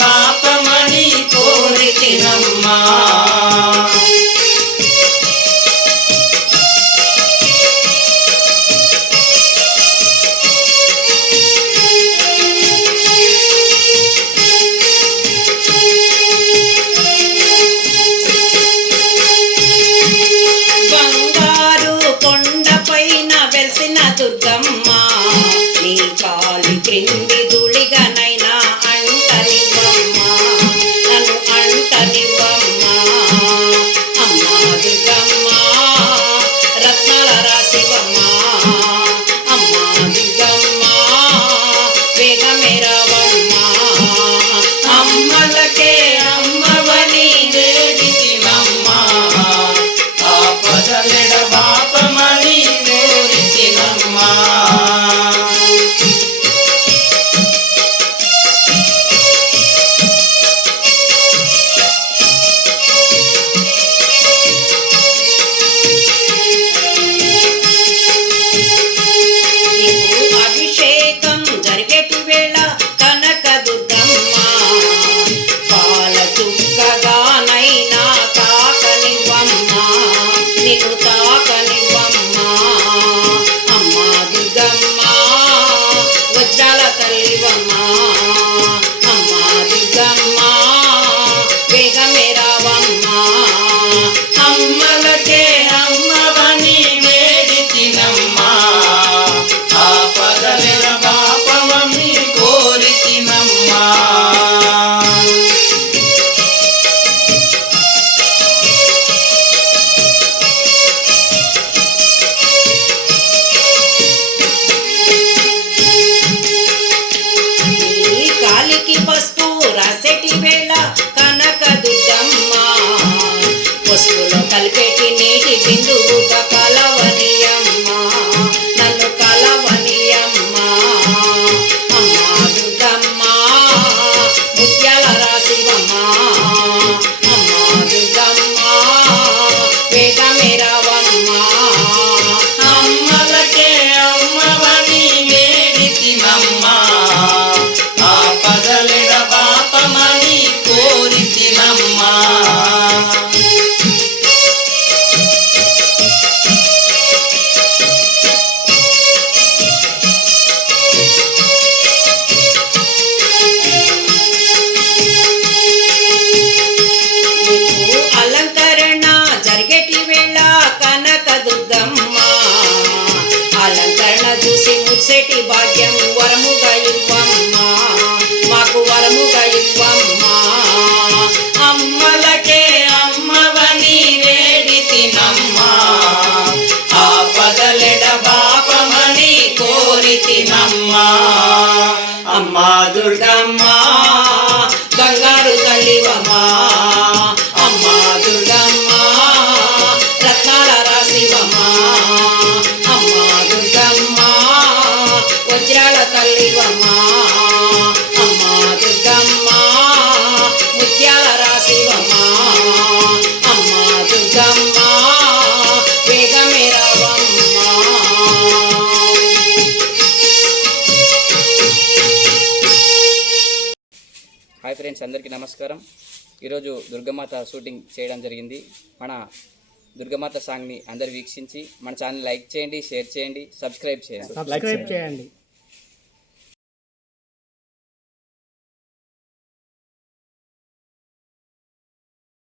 బాపమని కోరితినమ్మా. కొండపైన వెలిసిన దుర్గమ్మ నీ కాలి క్రింది ಸಿಂಧೂ చూసి భాగ్యం వరముగా ఇవ్వమ్మ మాకు వరముగా ఇవ్వమ్మ. అమ్మలకే అమ్మవని వేడితినమ్మా ఆపదలెడ బాపమని కోరితినమ్మా అమ్మా దుర్గమ్మ హాయ్ ఫ్రెండ్స్ అందరికీ నమస్కారం. ఈరోజు దుర్గమాత షూటింగ్ చేయడం జరిగింది. మన దుర్గమాత సాంగ్ని అందరు వీక్షించి మన ఛానల్ లైక్ చేయండి షేర్ చేయండి సబ్స్క్రైబ్ చేయండి. సబ్స్క్రైబ్ చేయండి.